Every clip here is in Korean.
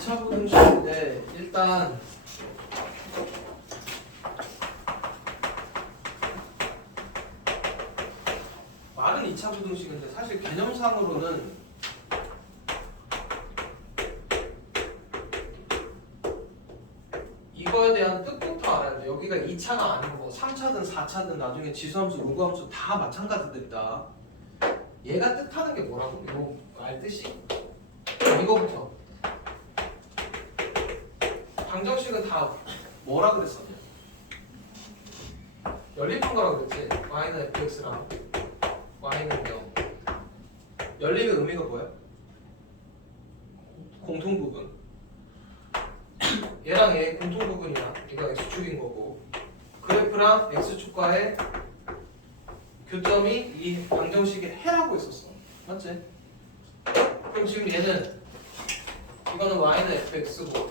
2차 부등식인데 일단 말은 2차 부등식인데 사실 개념상으로는 이거에 대한 뜻부터 알아야 돼. 여기가 2차가 아니고 뭐 3차든 4차든 나중에 지수함수, 로그함수 다 마찬가지들이다. 얘가 뜻하는 게 뭐라고? 이거 알듯이? 이거부터 방정식은 다 뭐라 그랬었냐? 연립한 거라 그랬지? y는 fx랑 y는 0. 연립의 의미가 뭐야? 공통부분. 얘랑 얘 공통부분이야. 이거 x축인 거고 그래프랑 x축과의 교점이 이 방정식의 해라고 했었어. 맞지? 그럼 지금 얘는 이거는 y는 fx고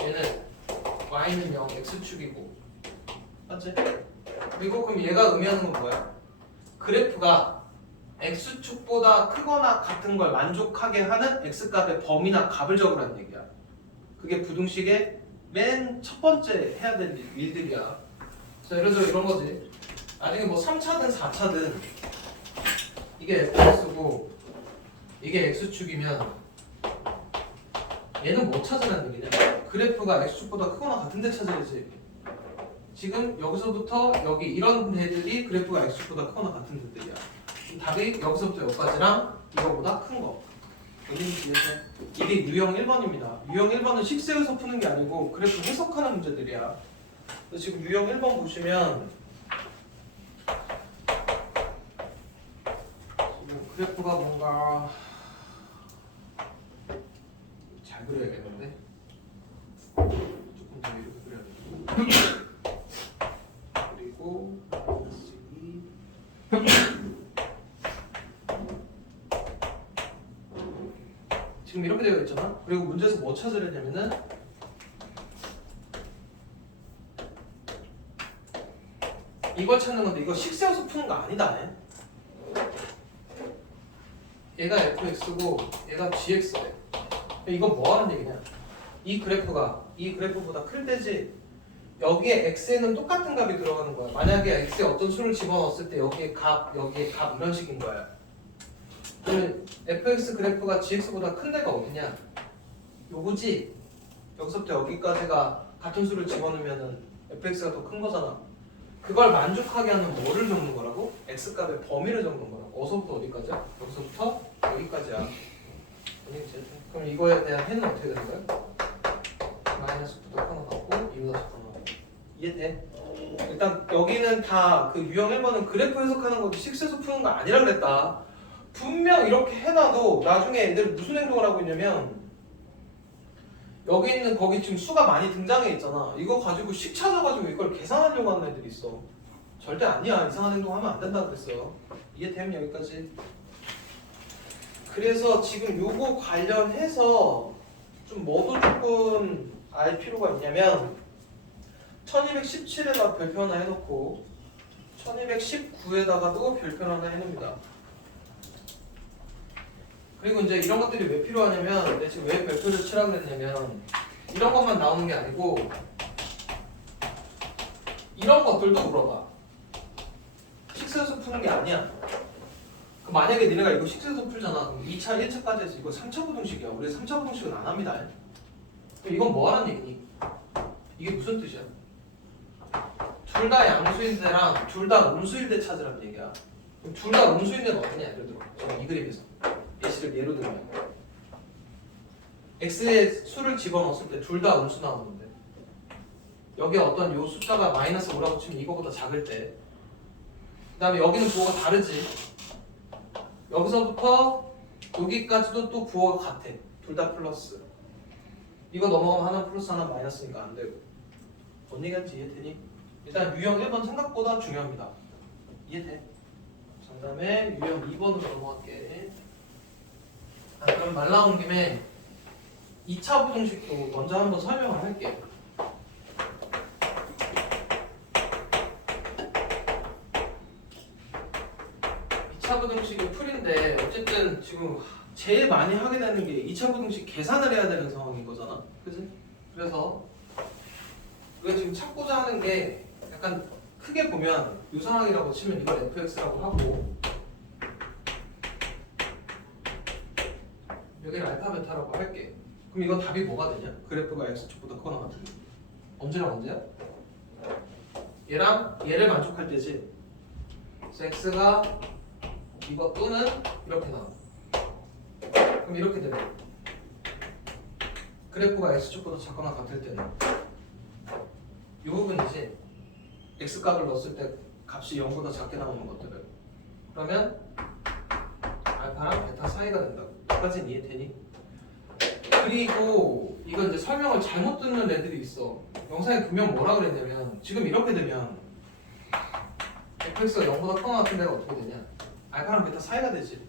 얘는 y는 0 x축이고 맞지? 그리고 그럼 얘가 의미하는 건 뭐야? 그래프가 x축보다 크거나 같은 걸 만족하게 하는 x값의 범위나 값을 적으라는 얘기야. 그게 부등식의 맨 첫 번째 해야 될 일들이야. 자, 예를 들어 이런 거지. 나중에 뭐 3차든 4차든 이게 fx고 이게 x축이면 얘는 뭐 찾으라는 얘기냐? 그래프가 x축보다 크거나 같은데 찾아야지. 지금 여기서부터 여기 이런 애들이 그래프가 x축보다 크거나 같은 애들이야. 답이 여기서부터 여기까지랑 이거보다 큰 거. 이게 유형 1번입니다. 유형 1번은 식세에서 푸는 게 아니고 그래프 해석하는 문제들이야. 지금 유형 1번 보시면 그래프가 뭔가 잘 그려야겠는데 조금 더 이렇게 그려야겠고 그리고 지금 이렇게 되어 있잖아. 그리고 문제에서 뭐 찾으려냐면은 이걸 찾는 건데 이거 식세워서 푸는 거 아니다. 얘가 fx고 얘가 gx래. 이건 뭐 하는 얘기냐? 이 그래프가 이 그래프보다 클 때지 여기에 x에는 똑같은 값이 들어가는 거야. 만약에 x에 어떤 수를 집어넣었을 때 여기에 값, 여기에 값 이런 식인 거야. 그러면 fx 그래프가 gx보다 큰 데가 어디냐? 요거지. 여기서부터 여기까지가 같은 수를 집어넣으면은 fx가 더 큰 거잖아. 그걸 만족하게 하는 뭐를 적는 거라고? x값의 범위를 적는 거라고. 어디서부터 어디까지야? 여기서부터 여기까지야. 그럼 이거에 대한 해는 어떻게 되는 거야? 마이너스부터 하나 갖고 2보다 작거나. 이해돼? 일단 여기는 다 그 유형 1번은 그래프 해석하는 것도 식세에서 푸는 거 아니라 그랬다. 분명 이렇게 해놔도 나중에 애들 무슨 행동을 하고 있냐면 여기 있는 거기 지금 수가 많이 등장해 있잖아. 이거 가지고 식 찾아가지고 이걸 계산하려고 하는 애들이 있어. 절대 아니야. 이상한 행동하면 안 된다 그랬어. 이해되면 여기까지. 그래서 지금 요거 관련해서 좀 뭐도 조금 알 필요가 있냐면 1217에다 별표 하나 해놓고 1219에다가도 별표 하나 해놓습니다. 그리고 이제 이런 것들이 왜 필요하냐면 내가 지금 왜 별표를 치라고 했냐면 이런 것만 나오는 게 아니고 이런 것들도 물어봐. 식세에서 푸는 게 아니야. 그럼 만약에 니네가 이거 식세에서 풀잖아. 그럼 2차, 1차까지 해서 이거 3차 부등식이야. 우리 3차 부등식은 안 합니다. 그럼 이건 뭐 하는 얘기니? 이게 무슨 뜻이야? 둘 다 양수인 데랑 둘 다 음수일 때 찾으라는 얘기야. 그럼 둘 다 음수인 데는 어디냐? 예를 들어 지금 이 그림에서 예시를 예로 들면 x에 수를 집어넣었을 때 둘 다 음수 나오는데 여기에 어떤 요 숫자가 마이너스 5라고 치면 이거보다 작을 때 그 다음에 여기는 부호가 다르지. 여기서부터 여기까지도 또 부호가 같아. 둘 다 플러스. 이거 넘어가면 하나 플러스 하나 마이너스니까 안 되고. 뭔 얘기인지 이해되니? 일단 유형 1번 생각보다 중요합니다. 이해돼? 자, 그 다음에 유형 2번으로 넘어갈게. 그럼 말 나온 김에 2차 부등식도 먼저 한번 설명을 할게. 2차 부등식의 풀인데 어쨌든 지금 제일 많이 하게 되는 게 2차 부등식 계산을 해야 되는 상황인 거잖아. 그지? 그래서 우리가 지금 찾고자 하는 게 약간 크게 보면 이 상황이라고 치면 이걸 fx라고 하고 여기를 알파 베타라고 할게. 그럼 이건 답이 뭐가 되냐? 그래프가 x축보다 크거나 같은 언제랑 언제야? 얘랑 얘를 만족할 때지. 그래서 x가 이거 또는 이렇게 나와. 그럼 이렇게 되면 그래프가 x축보다 작거나 같을 때는 이 부분이지. x값을 넣었을 때 값이 0보다 작게 나오는 것들은 그러면 알파랑 베타 사이가 된다고. 여기까지는 이해되니? 그리고 이건 이제 설명을 잘못 듣는 애들이 있어. 영상에 보면 뭐라 그랬냐면 지금 이렇게 되면 fx가 0보다 크거나 같은 데가 어떻게 되냐? 알파랑 베타 사이가 되지.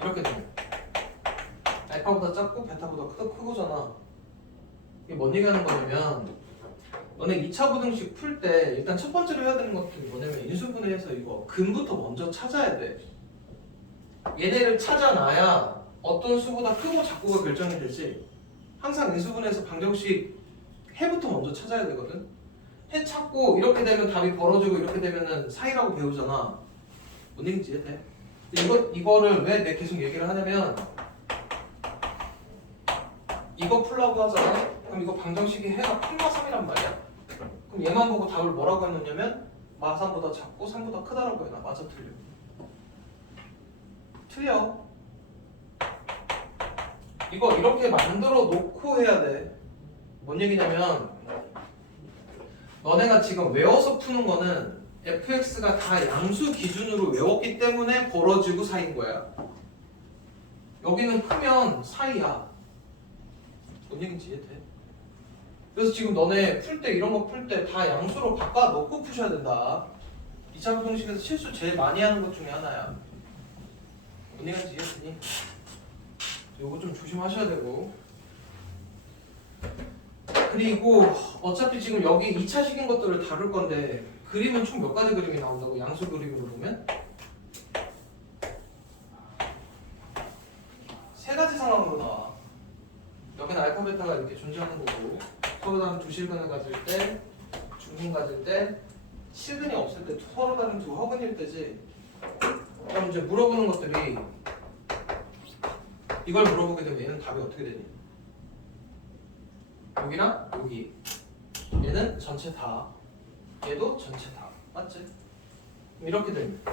이렇게 되면 알파보다 작고 베타보다 크고잖아. 이게 뭔 얘기하는 거냐면 너네 2차 부등식 풀 때 일단 첫 번째로 해야 되는 것들이 뭐냐면 인수분해해서 이거 근부터 먼저 찾아야 돼. 얘네를 찾아놔야 어떤 수보다 크고 작고가 결정이 되지. 항상 인수분해에서 방정식 해부터 먼저 찾아야 되거든. 해 찾고 이렇게 되면 답이 벌어지고 이렇게 되면은 사이라고 배우잖아. 뭔 얘기인지 이해돼? 이거를 왜 내가 계속 얘기를 하냐면 이거 풀라고 하잖아. 그럼 이거 방정식이 해가 콤마 3이란 말이야. 그럼 얘만 보고 답을 뭐라고 해놓냐면 마3보다 작고 3보다 크다라고 해놔. 맞아 틀려? 틀려. 이거 이렇게 만들어 놓고 해야 돼. 뭔 얘기냐면 너네가 지금 외워서 푸는 거는 fx가 다 양수 기준으로 외웠기 때문에 벌어지고 사이인 거야. 여기는 크면 사이야. 뭔 얘기인지 이해돼? 그래서 지금 너네 풀 때 이런 거 풀 때 다 양수로 바꿔 놓고 푸셔야 된다. 2차 부등식에서 실수 제일 많이 하는 것 중에 하나야. 뭔 얘기인지 이해되니? 요거 좀 조심하셔야 되고. 그리고 어차피 지금 여기 2차식인 것들을 다룰 건데 그림은 총 몇 가지 그림이 나온다고? 양수 그림으로 보면? 3가지 상황으로 나와. 여기는 알파 베타가 이렇게 존재하는 거고 서로 다른 두 실근을 가질 때, 중심 가질 때, 실근이 없을 때 서로 다른 두 허근일 때지. 그럼 이제 물어보는 것들이 이걸 물어보게 되면 얘는 답이 어떻게 되니? 여기랑 여기 얘는 전체 다, 얘도 전체 다. 맞지? 그럼 이렇게 됩니다.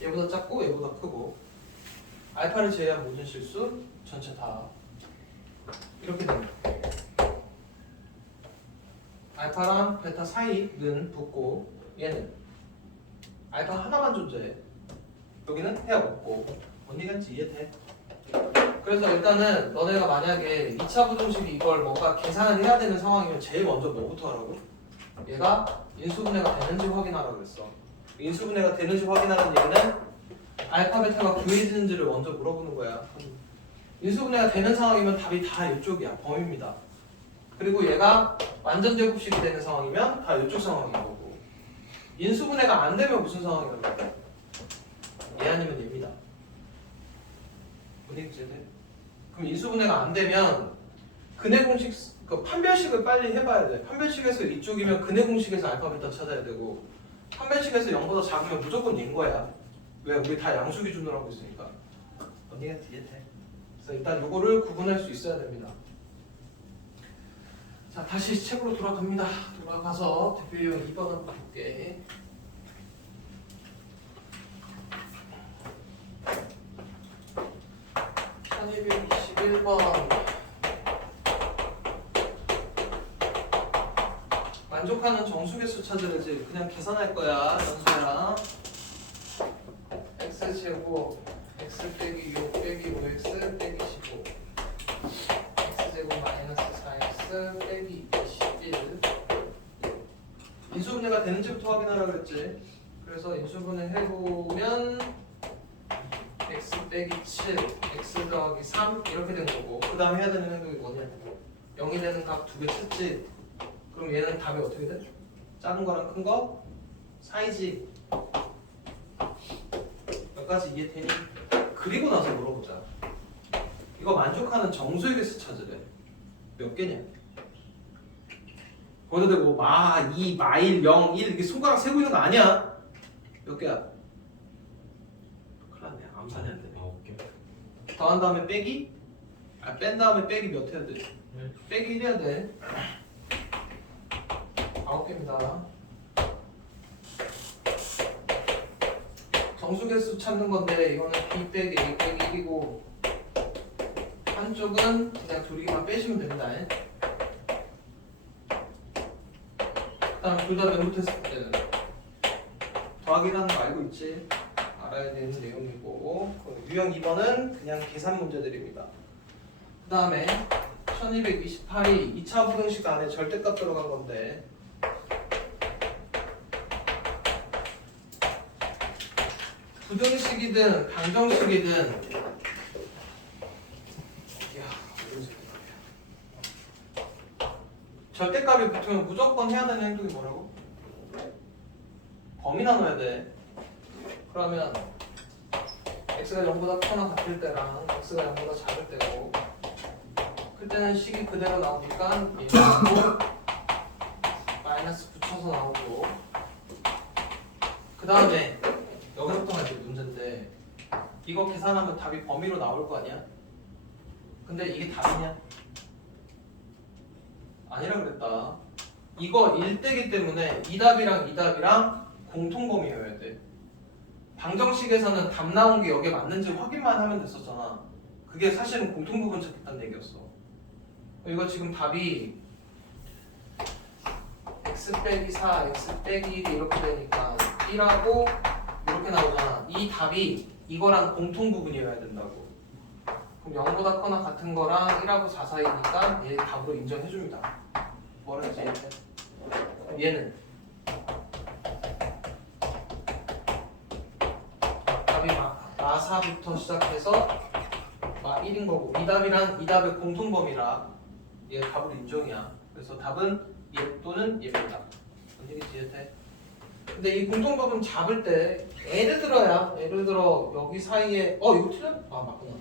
얘보다 작고 얘보다 크고 알파를 제외한 모든 실수 전체 다 이렇게 됩니다. 알파랑 베타 사이는 붙고 얘는 알파 하나만 존재해. 여기는 해 없고. 뭔 얘기인지 이해돼? 그래서 일단은 너네가 만약에 2차 부등식이 이걸 뭔가 계산을 해야 되는 상황이면 제일 먼저 뭐부터 하라고? 얘가 인수분해가 되는지 확인하라고 그랬어. 인수분해가 되는지 확인하라는 얘기는 알파 베타가 구해지는지를 먼저 물어보는 거야. 인수분해가 되는 상황이면 답이 다 이쪽이야. 범위입니다. 그리고 얘가 완전 제곱식이 되는 상황이면 다 이쪽 상황인 거고. 인수분해가 안 되면 무슨 상황이라고 할까? 얘 아니면 얘입니다. 그럼 인수분해가 안 되면 근해 공식, 그 판별식을 빨리 해봐야 돼. 판별식에서 이쪽이면 근해 공식에서 알파 베타 찾아야 되고 판별식에서 0보다 작으면 무조건 얘인 거야. 왜? 우리 다 양수 기준으로 하고 있으니까. 언니가 뒤에 돼. 그래서 일단 요거를 구분할 수 있어야 됩니다. 자, 다시 책으로 돌아갑니다. 돌아가서 대표 유형 2번을 볼게. 편의비용 21번. 만족하는 정수개수 찾으려지. 그냥 계산할 거야. 연수야. x제곱 x 빼기 6 빼기 5x 빼기 15 x제곱 마이너스 4x 빼기 21. 인수분해가 되는지부터 확인하라 그랬지. 그래서 인수분해 해보면 x 빼기 7 x 더하기 3 이렇게 된 거고 그 다음에 해야 되는 행동이 뭐냐? 0이 되는 값 두 개 찾지. 그럼 얘는 답이 어떻게 돼? 작은 거랑 큰 거 사이지. 몇 여기까지 이해되니? 그리고 나서 물어보자. 이거 만족하는 정수의 개수 찾으래. 몇 개냐? 거기다 대고 마, 2, 마일, 0, 1 이렇게 손가락 세고 있는 거 아니야? 몇 개야? 큰일 났네. 암산이 안 되네. 9개. 더한 다음에 빼기? 뺀 다음에 빼기 몇 해야 돼? 네. 빼기 1 해야 돼. 9개입니다. 정수 개수 찾는 건데 이거는 b 빼기 a 빼기 1이고 한쪽은 그냥 둘이만 빼시면 됩니다. 그다음 둘 다 면붙했을 때는 더하기라는 거 알고 있지? 알아야 되는 내용이고 유형 2번은 그냥 계산 문제들입니다. 그 다음에 1228이 2차 부등식 안에 절대값 들어간 건데 부등식이든 방정식이든 절대값이 붙으면 무조건 해야 되는 행동이 뭐라고? 범위 나눠야 돼. 그러면 x가 0보다 커나 같을 때랑 x가 0보다 작을 때고 그때는 식이 그대로 나오니까 얘하고 마이너스 붙여서 나오고 그 다음에 여기서부터가 이제 문제인데 이거 계산하면 답이 범위로 나올 거 아니야? 근데 이게 답이냐? 아니라 그랬다. 이거 1대기 때문에 이 답이랑 이 답이랑 공통범위여야 돼. 방정식에서는 답 나온 게 여기에 맞는지 확인만 하면 됐었잖아. 그게 사실은 공통부분 찾겠다는 얘기였어. 이거 지금 답이 x 빼기 4, x 빼기 1이 이렇게 되니까 1하고 이렇게 나오잖아. 이 답이 이거랑 공통부분이어야 된다고. 그럼 0보다 커나 같은 거랑 1하고 4 사이니까 얘 답으로 인정해줍니다. 뭐라 했지? 얘는 답이 마4부터 시작해서 마1인 거고 이 답이랑 이 답의 공통범위라 얘 답으로 인정이야. 그래서 답은 얘 또는 얘입니다. 뭔 얘기지 이해돼? 근데 이 공통범위 잡을 때 예를 들어 여기 사이에 이거 틀렸? 맞구나.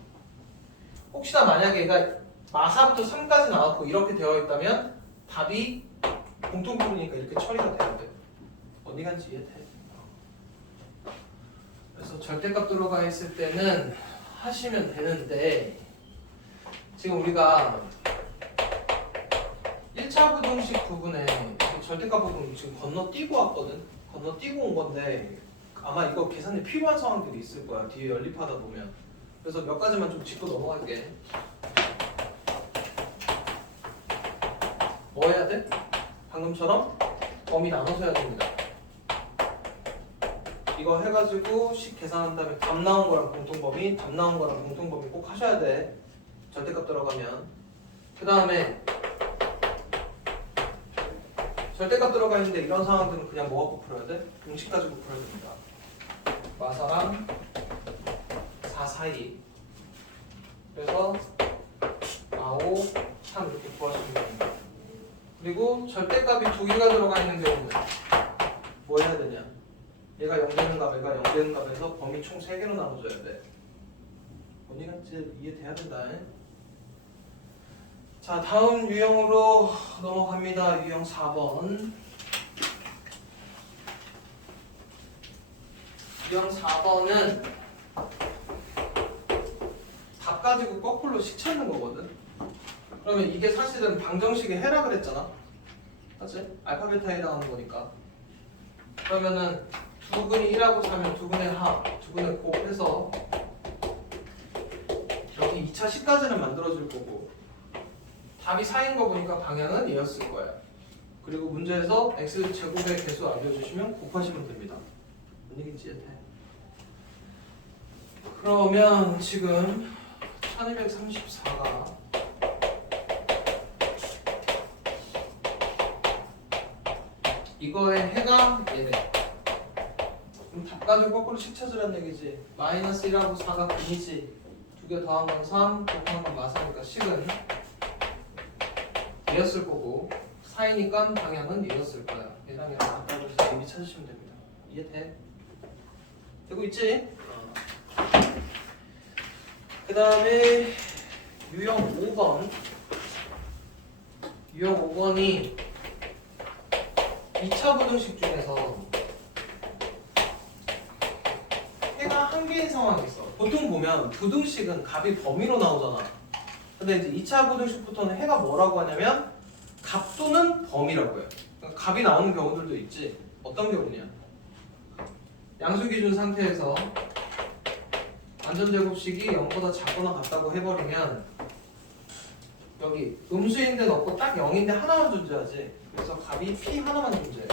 혹시나 만약에 얘가 마4부터 3까지 나왔고 이렇게 되어 있다면 답이 공통부분이니까 이렇게 처리가 돼야 돼. 어디 간지 이해돼? 그래서 절대값 들어가 있을 때는 하시면 되는데 지금 우리가 1차 부등식 부분에 절대값 부분 지금 건너뛰고 왔거든? 건너뛰고 온 건데 아마 이거 계산이 필요한 상황들이 있을 거야. 뒤에 연립하다 보면. 그래서 몇 가지만 좀 짚고 넘어갈게. 뭐 해야 돼? 방금처럼 범위 나눠서 해야 됩니다. 이거 해가지고 식 계산한 다음에 답 나온 거랑 공통범위, 답 나온 거랑 공통범위 꼭 하셔야 돼. 절대값 들어가면. 그 다음에 절대값 들어가 있는데 이런 상황들은 그냥 뭐 갖고 풀어야 돼? 공식 가지고 풀어야 됩니다. 마사랑 4 사이. 그래서 마5, 3 이렇게 구하시면 됩니다. 그리고 절대값이 두 개가 들어가 있는 경우는 뭐 해야 되냐? 얘가 0 되는 값, 얘가 0 되는 값에서 범위 총 3개로 나눠줘야 돼. 언니가 이제 이해돼야 된다. 자, 다음 유형으로 넘어갑니다. 유형 4번. 유형 4번은 답 가지고 거꾸로 식 찾는 거거든. 그러면 이게 사실은 방정식의 해라 그랬잖아. 맞지? 알파 베타에 나오는 거니까. 그러면은 두근이 1하고 4면 두근의 합, 두근의 곱해서 여기 2차 식까지는 만들어줄 거고 답이 4인 거 보니까 방향은 얘였을 거야. 그리고 문제에서 x제곱의 개수 알려주시면 곱하시면 됩니다. 뭔 얘기인지 이해돼? 그러면 지금 1234가 이거의 해가 얘래. 그럼 답 가지고 거꾸로 식 찾으라는 얘기지. 마이너스 1하고 4가 근이지. 두 개 더한 건 3, 곱한 건 마사니까 식은 얘였을 거고 4이니까 방향은 얘였을 거야. 얘랑 얘랑 같다고 해서 대비 찾으시면 됩니다. 이해돼? 되고 있지? 그 다음에 유형 5번. 유형 5번이 2차 부등식 중에서 해가 한 개의 상황이 있어. 보통 보면 부등식은 값이 범위로 나오잖아. 근데 이제 2차 부등식부터는 해가 뭐라고 하냐면 값 또는 범위라고 해요. 그러니까 값이 나오는 경우들도 있지. 어떤 경우냐? 양수 기준 상태에서 완전제곱식이 0보다 작거나 같다고 해버리면 여기 음수인 데는 없고 딱 0인데 하나만 존재하지. 그래서 값이 p 하나만 존재해.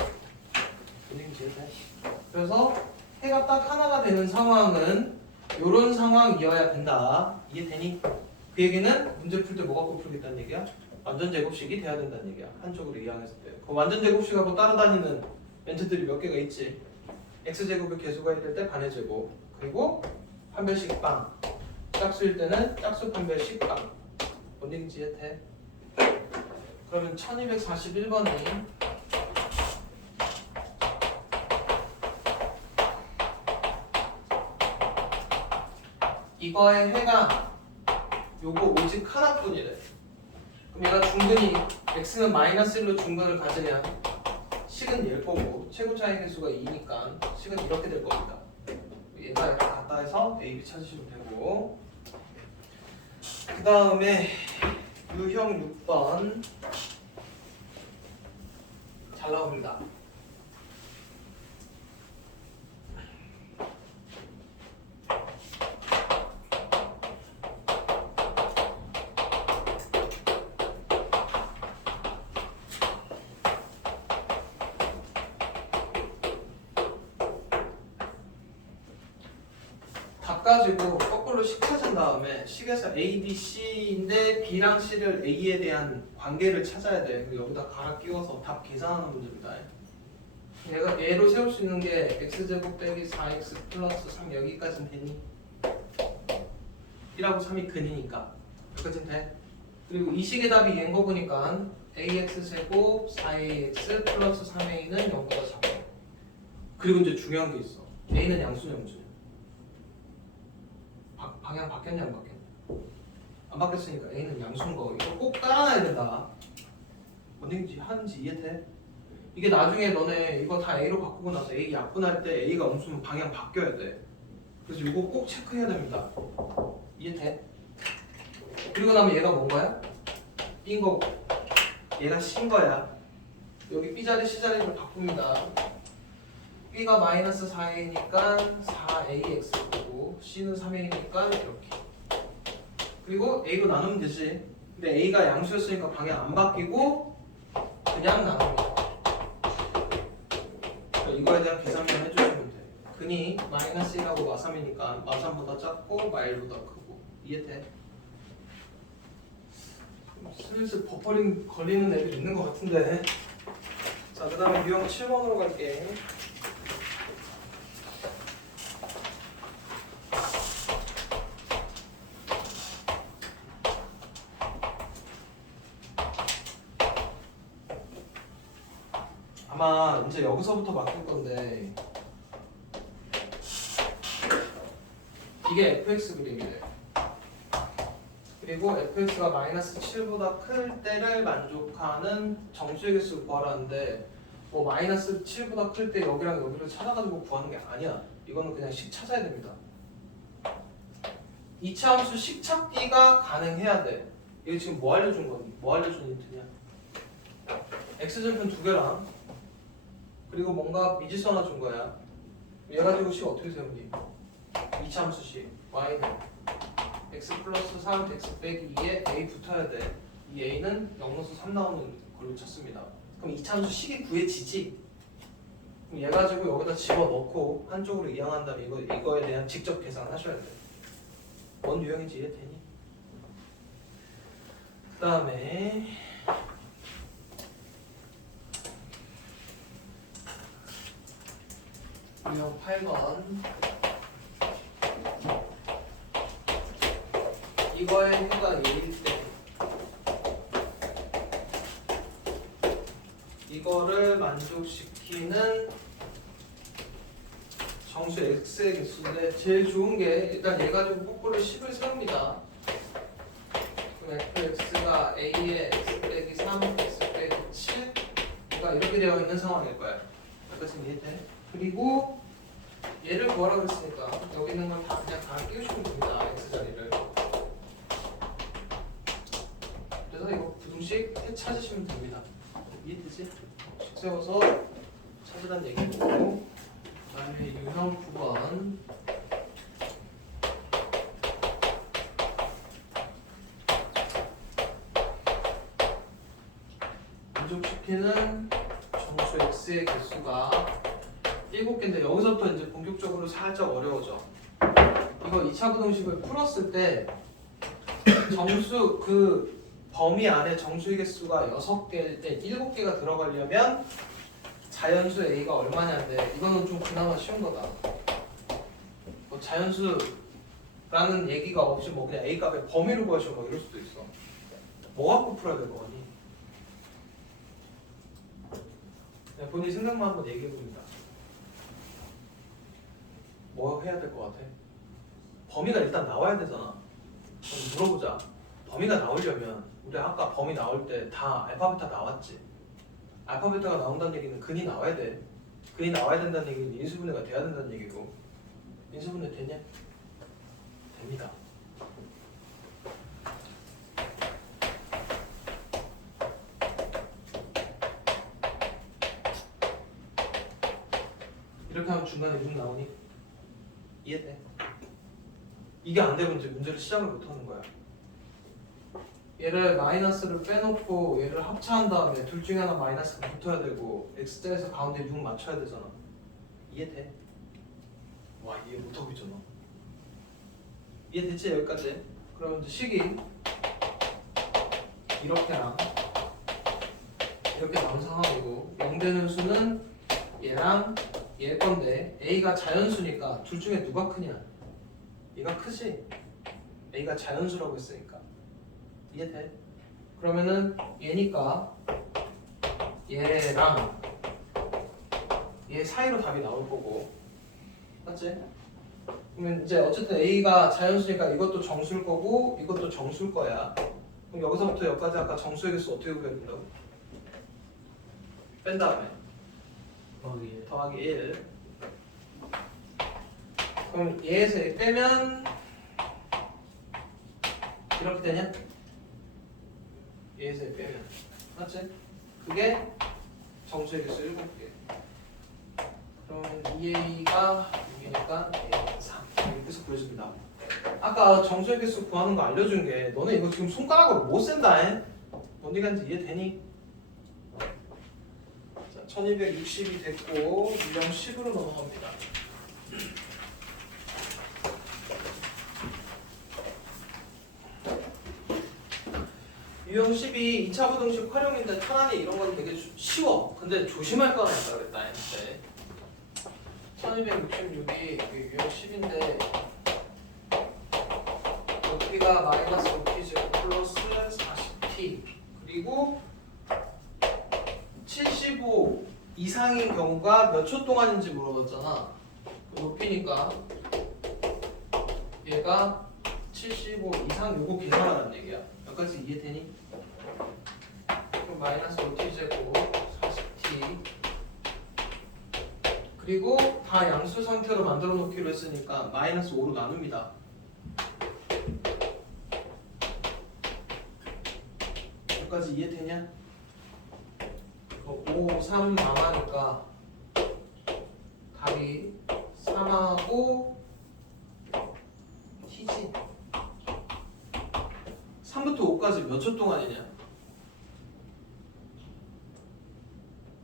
그래서 해가 딱 하나가 되는 상황은 이런 상황이어야 된다. 이해되니? 그 얘기는 문제 풀 때 뭐 갖고 풀겠다는 얘기야? 완전 제곱식이 돼야 된다는 얘기야. 한쪽으로 이항했을 때. 그 완전 제곱식하고 따라다니는 멘트들이 몇 개가 있지. x제곱의 개수가 있을 때 반의 제곱, 그리고 판별식 빵. 짝수일 때는 짝수 판별식 빵. 뭔지 이해돼? 그러면 1241번이 이거의 해가 요거 오직 하나뿐이래. 그럼 얘가 중근이 x는 마이너스 1로 중근을 가지면 식은 얘일 거고 최고 차이 개수가 2니까 식은 이렇게 될 겁니다. 얘가 이렇게 같다 해서 a, b 찾으시면 되고, 그 다음에 유형 6번 잘 나옵니다. 답 가지고 거꾸로 식 찾은 다음에 식에서 A, B, C인데 B랑 C를 A에 대한 관계를 찾아야 돼. 그리고 여기다 갈아 끼워서 답 계산하는 문제입니다. 얘가 얘로 세울 수 있는 게 x제곱 빼기 4x 플러스 3 여기까지는 되니? 1하고 3이 근이니까 여기까지는 돼. 그리고 이 식의 답이 얘인 거 보니까 ax제곱 4ax 플러스 3a는 0보다 작아. 그리고 이제 중요한 게 있어. a는 양수냐 음수냐? 방향 바뀌었냐 안 바뀌었냐? 안 바뀌었으니까 a는 양수인 거. 이거 꼭 따라놔야 된다. 뭔지 하는지 이해돼? 이게 나중에 너네 이거 다 a로 바꾸고 나서 a 약분할 때 a가 음수면 방향 바뀌어야 돼. 그래서 이거 꼭 체크해야 됩니다. 이해돼? 그리고 나면 얘가 뭔가요? b인 거고 얘가 c인 거야. 여기 b 자리 c 자리를 바꿉니다. b가 마이너스 4a니까 4ax고 c는 3a니까 이렇게. 그리고 a로 나누면 되지. 근데 a가 양수였으니까 방향 안 바뀌고 그냥 나눕니다. 이거에 대한 계산만 해주시면 돼. 근이 마이너스 1하고 마3이니까 마3보다 작고 마1보다 크고. 이해돼? 슬슬 버퍼링 걸리는 애들 있는 것 같은데. 자, 그 다음에 유형 7번으로 갈게. 아마 이제 여기서부터 바뀔 건데 이게 fx 그림이래. 그리고 fx가 마이너스 7보다 클 때를 만족하는 정수의 개수를 구하라는데 뭐 마이너스 7보다 클 때 여기랑 여기를 찾아가지고 구하는 게 아니야. 이거는 그냥 식 찾아야 됩니다. 2차 함수 식 찾기가 가능해야 돼. 이게 지금 뭐 알려준 거니? 뭐 알려준 힌트냐? x절편 두 개랑 그리고 뭔가 미지수 하나 준 거야. 얘 가지고 식 어떻게 세우니? 2차 함수 식 y는 x 플러스 3 x 빼기 2에 a 붙어야 돼. 이 a는 0에서 3 나오는 걸로 쳤습니다. 그럼 2차 함수 식이 구해지지? 그럼 얘 가지고 여기다 집어넣고 한쪽으로 이항한 다음에 이거에 대한 직접 계산을 하셔야 돼. 뭔 유형인지 이해되니? 그 다음에 유형 8번. 이거의 해가 얘일 때 이거를 만족시키는 정수 x의 개수인데 제일 좋은 게 일단 얘 가지고 거꾸로 식을 세웁니다. 정리되어 있는 상황일 거야. 여기까지 이해돼? 그리고 얘를 구하라 그랬으니까 여기 있는 걸 다 그냥 다 끼우시면 됩니다. x자리를. 그래서 이거 부등식 찾으시면 됩니다. 이해되지? 식 세워서 찾으란 얘기고, 그 다음에 유형 9번 만족시키는 정수 x의 개수가 7개인데 여기서부터 이제 본격적으로 살짝 어려워져. 이거 2차 부등식을 풀었을 때 정수 그 범위 안에 정수의 개수가 6개, 7개가 들어가려면 자연수 a가 얼마냐인데 이거는 좀 그나마 쉬운 거다. 뭐 자연수라는 얘기가 없이 뭐 그냥 a 값의 범위를 구하시고 뭐 이럴 수도 있어. 뭐 갖고 풀어야 될 거 같니? 그냥 본인 생각만 한번 얘기해 봅니다. 뭐 해야 될 것 같아? 범위가 일단 나와야 되잖아. 그럼 물어보자. 범위가 나오려면 우리 아까 범위 나올 때 다 알파 베타 나왔지. 알파 베타가 나온다는 얘기는 근이 나와야 돼. 근이 나와야 된다는 얘기는 인수분해가 돼야 된다는 얘기고. 인수분해 되냐? 됩니다. 이렇게 하면 중간에 6 나오니? 이해돼? 이게 안 되면 이제 문제를 시작을 못 하는 거야. 얘를 마이너스를 빼놓고 얘를 합차한 다음에 둘 중에 하나 마이너스가 붙어야 되고 x자에서 가운데 6 맞춰야 되잖아. 이해돼? 와, 이해 못하고 있잖아. 이해됐지? 여기까지? 그럼 이제 식이 이렇게랑 이렇게 나온 상황이고 0 되는 수는 얘랑 얘 건데 a가 자연수니까 둘 중에 누가 크냐? 얘가 크지? a가 자연수라고 했으니까. 이해돼? 그러면은 얘니까 얘랑 얘 사이로 답이 나올 거고, 맞지? 그러면 이제 어쨌든 a가 자연수니까 이것도 정수일 거고 이것도 정수일 거야. 그럼 여기서부터 여기까지 아까 정수의 개수 어떻게 구해야 된다고? 뺀 다음에 더하기 1. 그럼 얘에서 얘 빼면 이렇게 되냐? 얘에서 얘 빼면, 맞지? 그게 정수의 개수 7개. 그러면 2a가 6이니까 a는 3. 이렇게 해서 구해줍니다. 아까 정수의 개수 구하는 거 알려준 게 너네 이거 지금 손가락으로 못 센다. 뭔 얘기인지 이해되니? 자, 1260이 됐고 유형 10으로 넘어갑니다. 유형 10이 2차 부등식 활용인데 차라리 이런 건 되게 쉬워. 근데 조심할 거 하나 있다 그랬다. 1266이 유형 10인데 높이가 마이너스 5t 플러스 40t 그리고 75 이상인 경우가 몇 초 동안인지 물어봤잖아. 높이니까 얘가 75 이상 요거 계산하라는 얘기야. 여기까지 이해되니? 그럼 마이너스 5t 제곱 40t 그리고 다 양수 상태로 만들어 놓기로 했으니까 마이너스 5로 나눕니다. 여기까지 이해되냐? 5, 3 남아니까 답이 3하고 t지. 3부터 5까지 몇 초 동안이냐?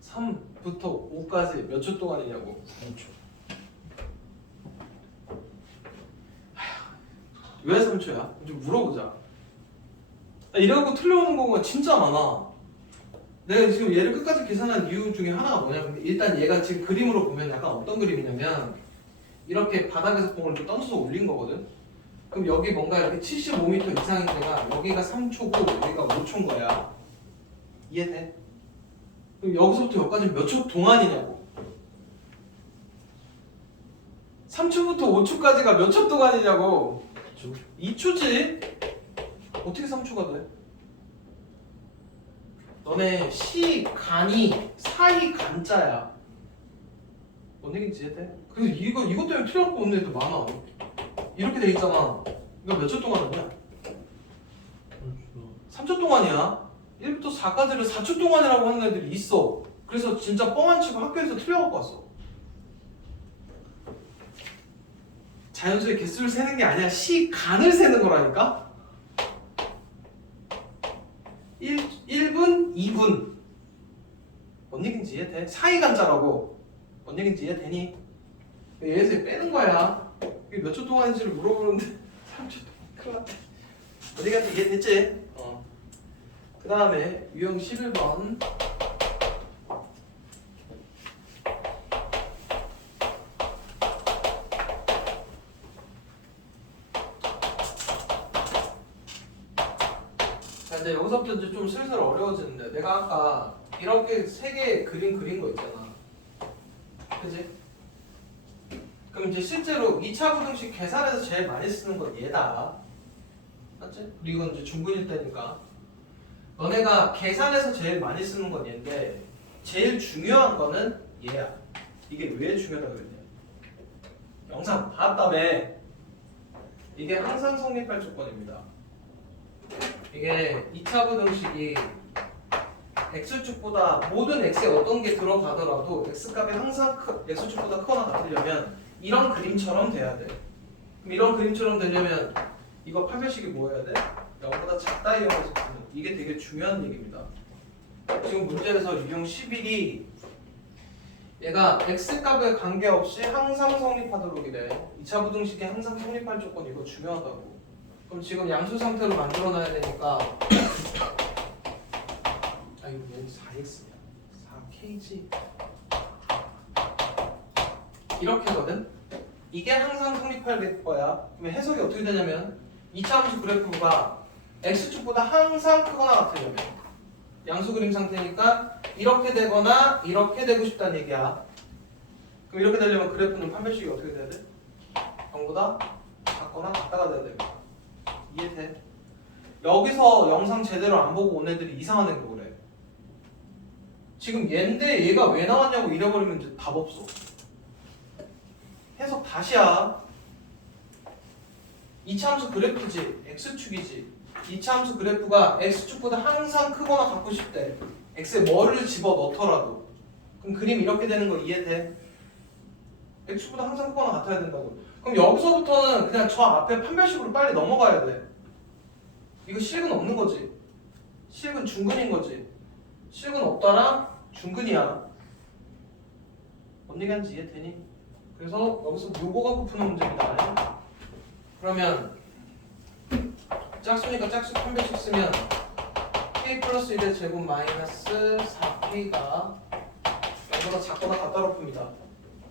3부터 5까지 몇 초 동안이냐고? 3초. 왜 3초야? 좀 물어보자. 이래갖고 틀려오는 경우가 진짜 많아. 내가 지금 얘를 끝까지 계산한 이유 중에 하나가 뭐냐면 일단 얘가 지금 그림으로 보면 약간 어떤 그림이냐면 이렇게 바닥에서 공을 좀 던져서 올린 거거든. 그럼 여기 뭔가 이렇게 75m 이상인 데가 여기가 3초고 여기가 5초인 거야. 이해돼? 그럼 여기서부터 여기까지 몇 초 동안이냐고. 3초부터 5초까지가 몇 초 동안이냐고. 2초지? 어떻게 3초가 돼? 너네 시간이 사이 간자야. 뭔 얘기인지 이해돼? 그래서 이것 때문에 틀려갖고 오는 애들 많아. 이렇게 돼 있잖아. 이거 몇 초 동안 하냐? 3초 동안이야. 1부터 4까지를 4초 동안이라고 하는 애들이 있어. 그래서 진짜 뻥 안 치고 학교에서 틀려갖고 왔어. 자연수의 개수를 세는 게 아니라 시간을 세는 거라니까? 1분, 2분. 뭔 얘기인지 이해돼? 사이간자라고. 뭔 얘기인지 이해되니? 얘에서 빼는 거야. 이게 몇 초 동안인지를 물어보는데 3초 동안. 큰일 났다. 어디 갔지? 이해됐지? 그 다음에 유형 11번. 자, 이제 여기서부터 이제 좀 슬슬 어려워지는데, 내가 아까 이렇게 세 개 그림 그린 거 있잖아. 그지? 그럼 이제 실제로 2차 부등식 계산에서 제일 많이 쓰는 건 얘다. 맞지? 그리고 이제 중근일 때니까. 너네가 계산에서 제일 많이 쓰는 건 얘인데, 제일 중요한 거는 얘야. 이게 왜 중요하다고 그랬냐? 영상 봤다며. 이게 항상 성립할 조건입니다. 이게 2차 부등식이 x축보다 모든 x에 어떤 게 들어가더라도 x값이 항상 x축보다 크거나 같으려면 이런 그림처럼 돼야 돼. 그럼 이런 그림처럼 되려면 이거 판별식이 뭐여야 돼? 0보다 작다 이용해서 이게 되게 중요한 얘기입니다. 지금 문제에서 유형 11이 얘가 x값에 관계없이 항상 성립하도록 이래. 2차 부등식이 항상 성립할 조건 이거 중요하다고. 그럼 지금 양수 상태로 만들어놔야 되니까 아 이거 왜 4x냐? 4kg 이렇게 하거든? 이게 항상 성립할 거야. 그러면 해석이 어떻게 되냐면 2차 함수 그래프가 x축보다 항상 크거나 같으려면 양수 그림 상태니까 이렇게 되거나 이렇게 되고 싶다는 얘기야. 그럼 이렇게 되려면 그래프는 판별식이 어떻게 돼야 돼? 0보다 작거나 같다가 돼야 돼. 이해돼? 여기서 영상 제대로 안 보고 온 애들이 이상한 행동을 해. 지금 얘인데 얘가 왜 나왔냐고 잃어버리면 이제 답 없어. 해석 다시야. 2차 함수 그래프지 x축이지. 2차 함수 그래프가 x축보다 항상 크거나 같고 싶대. x에 뭐를 집어넣더라도. 그럼 그림 이렇게 되는 거 이해돼? x축보다 항상 크거나 같아야 된다고. 그럼 여기서부터는 그냥 저 앞에 판별식으로 빨리 넘어가야 돼. 이거 실근 없는 거지. 실근 중근인 거지. 실근 없다랑 중근이야. 뭔 얘기하는지 이해되니? 그래서 여기서 요거 갖고 푸는 문제입니다. 그러면 짝수니까 짝수 판별식 쓰면 k 플러스 1의 제곱 마이너스 4k가 0보다 작거나 같다로 풉니다.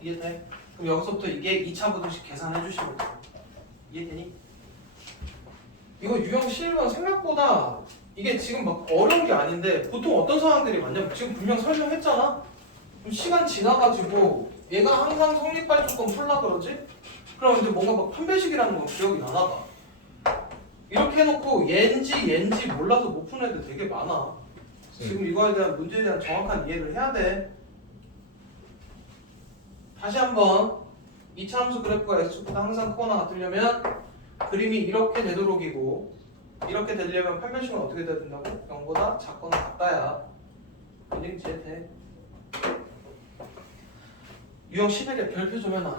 이해돼? 그럼 여기서부터 이게 2차 부등식 계산해 주시면 돼요. 이해되니? 이거 유형 11번 생각보다 이게 지금 막 어려운 게 아닌데 보통 어떤 상황들이 많냐면 지금 분명 설명했잖아? 그럼 시간 지나가지고 얘가 항상 성립할 조건 풀라 그러지? 그럼 이제 뭔가 막 판별식이라는 건 기억이 안 나가. 이렇게 해놓고 얘인지 몰라서 못 푸는 애들 되게 많아. 지금 이거에 대한 문제에 대한 정확한 이해를 해야 돼. 다시 한번 2차 함수 그래프가 x축보다 항상 크거나 같으려면 그림이 이렇게 되도록이고 이렇게 되려면 판별식은 어떻게 돼야 된다고? 0보다 작거나 같다야. 인증 돼. 유형 11에 별표 좀 해놔.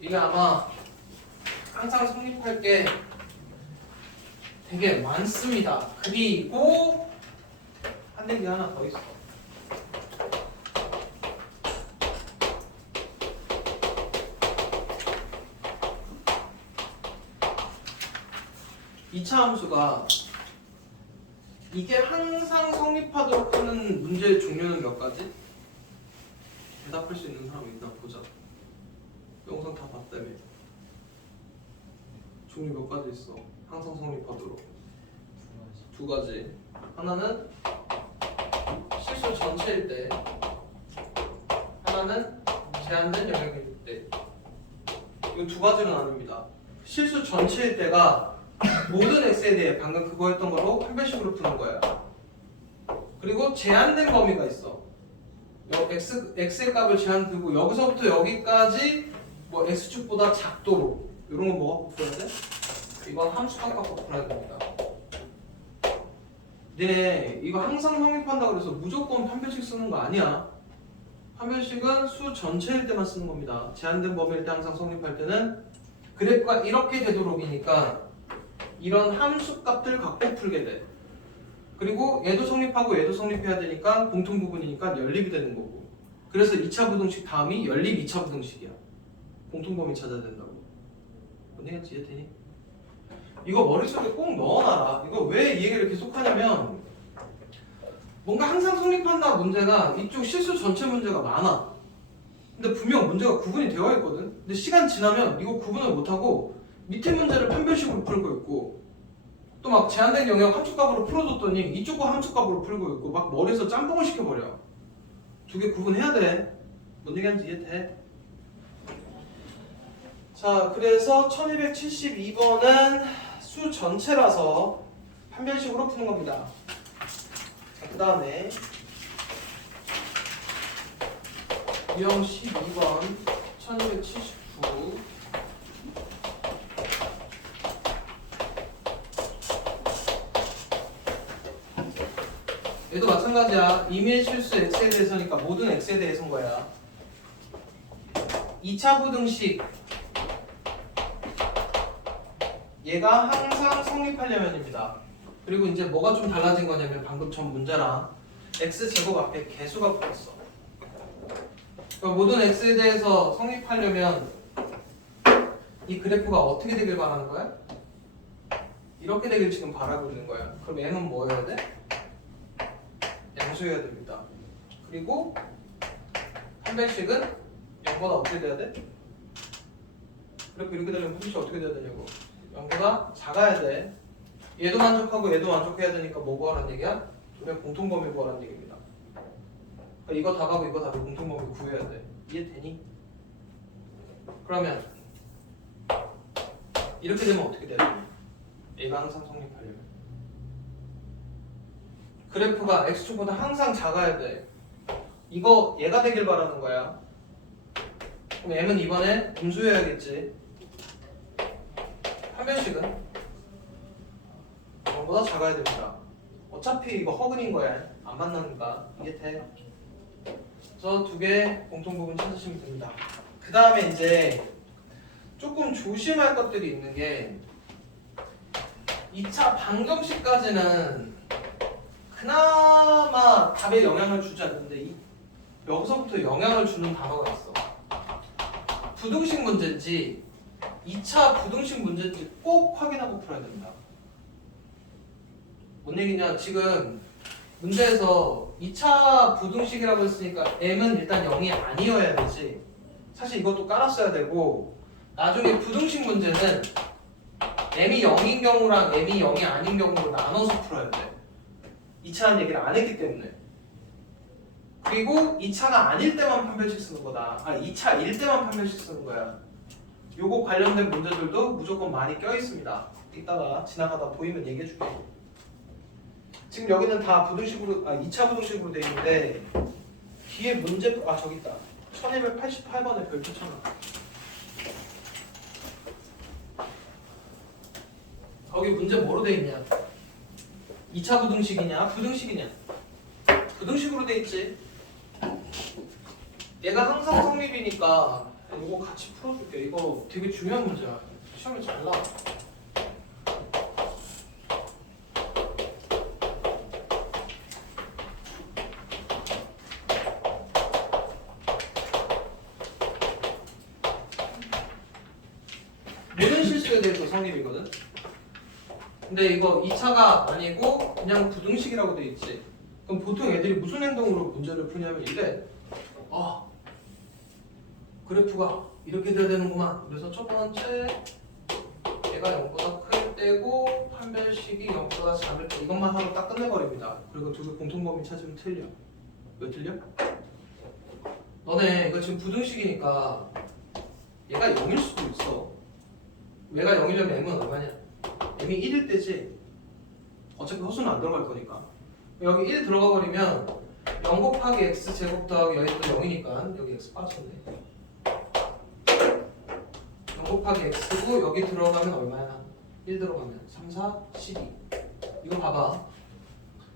이게 아마 항상 성립할 게 되게 많습니다. 그리고 한 얘기 하나 더 있어. 이 차 함수가 이게 항상 성립하도록 하는 문제의 종류는 몇 가지? 대답할 수 있는 사람 있나 보자. 영상 다 봤다며. 종류 몇 가지 있어? 항상 성립하도록. 두 가지. 하나는 실수 전체일 때, 하나는 제한된 영역일 때. 이 두 가지로 나뉩니다. 실수 전체일 때가 모든 x에 대해 방금 그거 했던 거로 판별식으로 푸는 거야. 그리고 제한된 범위가 있어. x의 값을 제한 두고 여기서부터 여기까지 뭐 x축보다 작도록 이런 건 뭐 갖고 풀어야 돼? 이건 함수값 갖고 풀어야 됩니다. 네, 이거 항상 성립한다 그래서 무조건 판별식 쓰는 거 아니야. 판별식은 수 전체일 때만 쓰는 겁니다. 제한된 범위일 때 항상 성립할 때는 그래프가 이렇게 되도록이니까 이런 함수값들 갖고 풀게 돼. 그리고 얘도 성립하고 얘도 성립해야 되니까 공통 부분이니까 연립이 되는 거고. 그래서 2차 부등식 다음이 연립 2차 부등식이야. 공통 범위 찾아야 된다고. 뭔얘기인지 이해되니? 이거 머릿속에 꼭 넣어놔라. 이거 왜 이 얘기를 계속 하냐면 뭔가 항상 성립한다 문제가 이쪽 실수 전체 문제가 많아. 근데 분명 문제가 구분이 되어 있거든. 근데 시간 지나면 이거 구분을 못하고 밑에 문제를 판별식으로 풀고 있고 또 막 제한된 영역 함수값으로 풀어줬더니 이쪽 거 함수값으로 풀고 있고 막 머리에서 짬뽕을 시켜버려. 두 개 구분해야 돼. 뭔 얘기하는지 이해돼? 자, 그래서 1272번은 수 전체라서 판별식으로 푸는 겁니다. 자, 그 다음에 유형 12번 1279 얘도 마찬가지야. 임의 실수 x에 대해서니까 모든 x에 대해서인 거야. 2차 부등식 얘가 항상 성립하려면입니다. 그리고 이제 뭐가 좀 달라진 거냐면 방금 전 문제랑 x제곱 앞에 개수가 붙었어. 그러니까 모든 x에 대해서 성립하려면 이 그래프가 어떻게 되길 바라는 거야? 이렇게 되길 지금 바라고 있는 거야. 그럼 m은 뭐여야 돼? 양수여야 됩니다. 그리고 판별식은 0보다 어떻게 돼야 돼? 그래프 이렇게 되려면 판별식 어떻게 돼야 되냐고. 0보다 작아야 돼. 얘도 만족하고 얘도 만족해야 되니까 뭐 구하라는 얘기야? 둘의 공통범위 구하라는 얘기입니다. 그러니까 이거 답하고 이거 답을 공통범위 구해야 돼. 이해되니? 그러면 이렇게 되면 어떻게 돼야 되냐? 얘가 항상 성립하려면 그래프가 x축보다 항상 작아야 돼. 이거 얘가 되길 바라는 거야. 그럼 m은 이번에 음수여야겠지. 판별식은 0보다 작아야 됩니다. 어차피 이거 허근인 거야. 안 만나니까. 이해돼? 그래서 두 개 공통부분 찾으시면 됩니다. 그 다음에 이제 조금 조심할 것들이 있는 게 2차 방정식까지는 그나마 답에 영향을 주지 않는데 여기서부터 영향을 주는 단어가 있어. 부등식 문제인지 2차 부등식 문제인지 꼭 확인하고 풀어야 됩니다. 뭔 얘기냐? 지금 문제에서 2차 부등식이라고 했으니까 m은 일단 0이 아니어야 되지. 사실 이것도 깔았어야 되고 나중에 부등식 문제는 m이 0인 경우랑 m이 0이 아닌 경우로 나눠서 풀어야 돼. 2차는 얘기를 안 했기 때문에. 그리고 2차가 아닐 때만 판별식 쓰는 거다. 2차일 때만 판별식 쓰는 거야. 요거 관련된 문제들도 무조건 많이 껴 있습니다. 이따가 지나가다 보이면 얘기해 줄게. 지금 여기는 다 부등식으로 2차 부등식으로 돼 있는데 뒤에 문제 저기 있다. 1288번에 별표 쳐놔. 거기 문제 뭐로 돼 있냐? 2차 부등식이냐? 부등식이냐? 부등식으로 돼 있지. 얘가 항상 성립이니까 이거 같이 풀어줄게. 이거 되게 중요한 문제야. 시험에 잘 나와. 모든 실수에 대해서 성립이거든. 근데 이거 2차가 아니고 그냥 부등식이라고 돼 있지. 그럼 보통 애들이 무슨 행동으로 문제를 푸냐면 이래. 그래프가 이렇게 돼야 되는구만. 그래서 첫 번째 얘가 0보다 클 때고 판별식이 0보다 작을 때 이것만 하고 딱 끝내버립니다. 그리고 두 개 공통범위 찾으면 틀려. 왜 틀려? 너네 이거 지금 부등식이니까 얘가 0일 수도 있어. 얘가 0이려면 m은 얼마냐? m이 1일 때지. 어차피 허수는 안 들어갈 거니까. 여기 1 들어가 버리면 0 곱하기 x 제곱 더하기 여기 또 0이니까 여기 x 빠졌네. 0 곱하기 x고 여기 들어가면 얼마야? 1 들어가면 3, 4, 12. 이거 봐봐.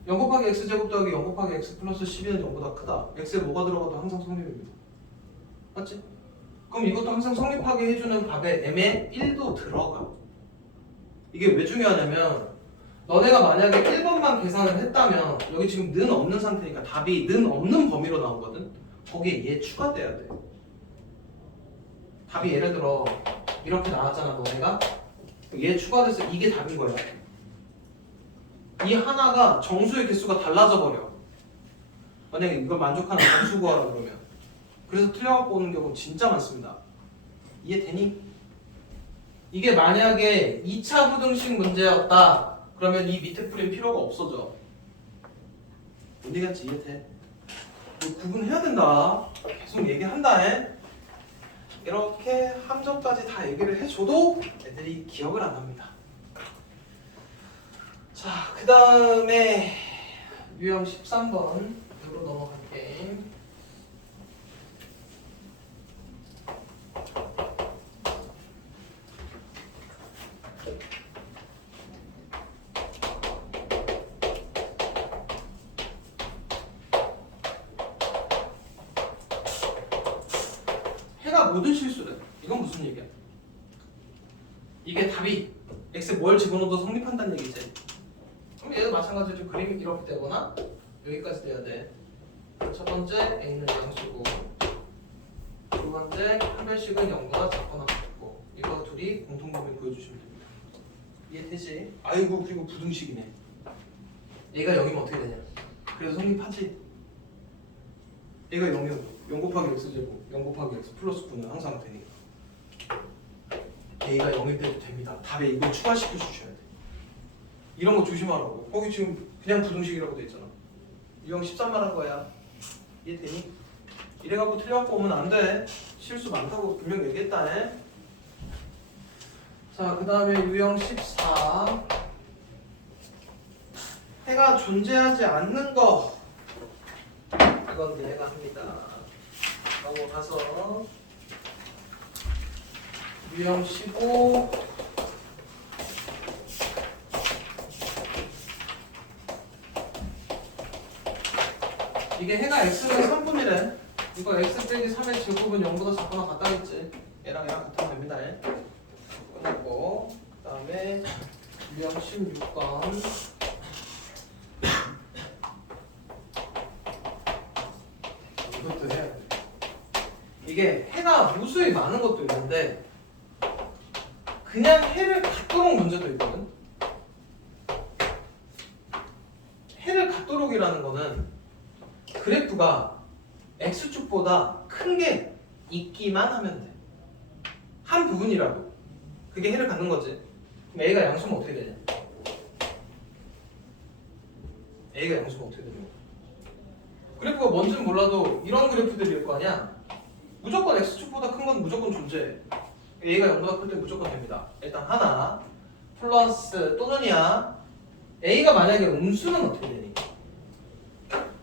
0 곱하기 x 제곱 더하기 0 곱하기 x 플러스 12는 0보다 크다. x에 뭐가 들어가도 항상 성립입니다. 맞지? 그럼 이것도 항상 성립하게 해주는 값에 m에 1도 들어가. 이게 왜 중요하냐면 너네가 만약에 1번만 계산을 했다면 여기 지금 는 없는 상태니까 답이 는 없는 범위로 나오거든. 거기에 얘 추가돼야 돼. 답이 예를 들어 이렇게 나왔잖아 너네가. 얘 추가돼서 이게 답인 거야. 이 하나가 정수의 개수가 달라져 버려. 만약에 이걸 만족하는 정수 구하라 그러면. 그래서 틀려갖고 오는 경우 진짜 많습니다. 이해되니? 이게 만약에 2차 부등식 문제였다 그러면 이 밑에 풀이 필요가 없어져. 어디 갔지? 이해돼? 이거 구분해야 된다. 계속 얘기한다 해. 이렇게 함정까지 다 얘기를 해줘도 애들이 기억을 안 합니다. 자, 그 다음에 유형 13번으로 넘어갈게. 해가 모든 실수래. 이건 무슨 얘기야? 이게 답이 x에 뭘 집어넣어도 성립한다는 얘기지. 그럼 얘도 마찬가지로 그림이 이렇게 되거나 여기까지 돼야 돼. 첫 번째 a는 양수고 두 번째 판별식은 0보다 작거나 같고 이거 둘이 공통범위 구해주시면 됩니다. 이해되지? 아이고 그리고 부등식이네. 얘가 0이면 어떻게 되냐? 그래서 성립하지. 얘가 0이어도 0 곱하기 x제곱 0 곱하기 x 플러스 9는 항상 되니까 얘가 0일 때도 됩니다. 답에 이걸 추가시켜 주셔야 돼. 이런 거 조심하라고. 거기 지금 그냥 부등식이라고 돼 있잖아. 유형 13만 한 거야. 이해되니? 이래갖고 틀려갖고 오면 안 돼. 실수 많다고 분명 얘기했다. 해. 자, 그 다음에 유형 14. 해가 존재하지 않는 거. 이건 얘가 합니다. 넘어가서 유형 15. 이게 해가 x는 3분이래. 이거 x 빼기 3의 제곱은 0보다 작거나 같다겠지. 얘랑 같으면 됩니다. 끝났고 그 다음에 유형 16번. 이것도 해야 돼. 이게 해가 무수히 많은 것도 있는데 그냥 해를 갖도록 문제도 있거든. 해를 갖도록이라는 거는 그래프가 x축보다 큰 게 있기만 하면 돼. 한 부분이라도. 그게 해를 갖는 거지. 그럼 a가 양수면 어떻게 되냐? a가 양수면 어떻게 되냐? 그래프가 뭔지는 몰라도 이런 그래프들일 거 아니야? 무조건 x축보다 큰 건 무조건 존재해. a가 0보다 클 때 무조건 됩니다. 일단 하나 플러스 또는이야. a가 만약에 음수는 어떻게 되니?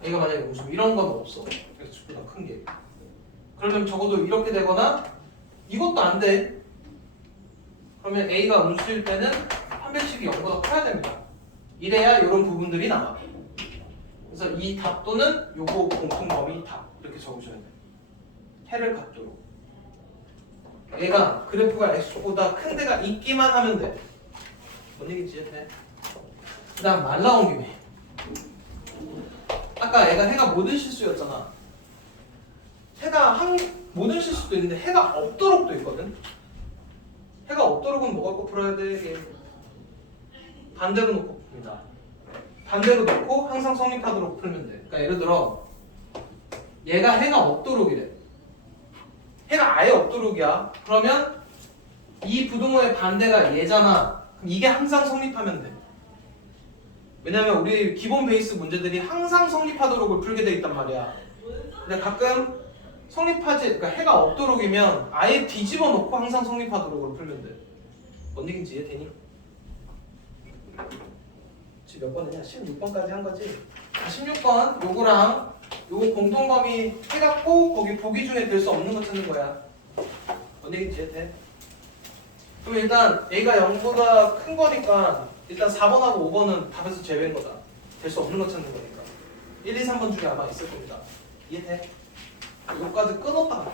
a가 만약에 음수 이런 건 없어. x축보다 큰 게. 그러면 적어도 이렇게 되거나 이것도 안 돼. 그러면 a가 음수일 때는 판별식이 0보다 커야 됩니다. 이래야 이런 부분들이 나와. 그래서 이 답 또는 요거 공통범위 답 이렇게 적으셔야 돼. 해를 갖도록. 얘가 그래프가 x보다 큰 데가 있기만 하면 돼. 뭔 얘기인지 이해돼? 그 다음 말 나온 김에 아까 얘가 해가 모든 실수였잖아. 해가 모든 실수도 있는데 해가 없도록도 있거든. 해가 없도록은 뭐가 꼭 풀어야 돼? 이게 반대로 놓고 풉니다. 반대로 놓고 항상 성립하도록 풀면 돼. 그러니까 예를 들어 얘가 해가 없도록이래. 해가 아예 없도록이야. 그러면 이 부등호의 반대가 얘잖아. 그럼 이게 항상 성립하면 돼. 왜냐면 우리 기본 베이스 문제들이 항상 성립하도록을 풀게 돼 있단 말이야. 근데 가끔 성립하지, 그러니까 해가 없도록이면 아예 뒤집어 놓고 항상 성립하도록을 풀면 돼. 뭔 얘기인지 이해되니? 지금 몇 번이냐? 16번까지 한 거지? 16번 요거랑 요거 공통범위 해갖고 거기 보기 중에 될 수 없는 거 찾는 거야. 뭔 얘기인지 이해돼? 그럼 일단 A가 0보다 큰 거니까 일단 4번하고 5번은 답에서 제외인 거다. 될 수 없는 거 찾는 거니까. 1, 2, 3번 중에 아마 있을 겁니다. 이해돼? 요까지 끊었다 갈게.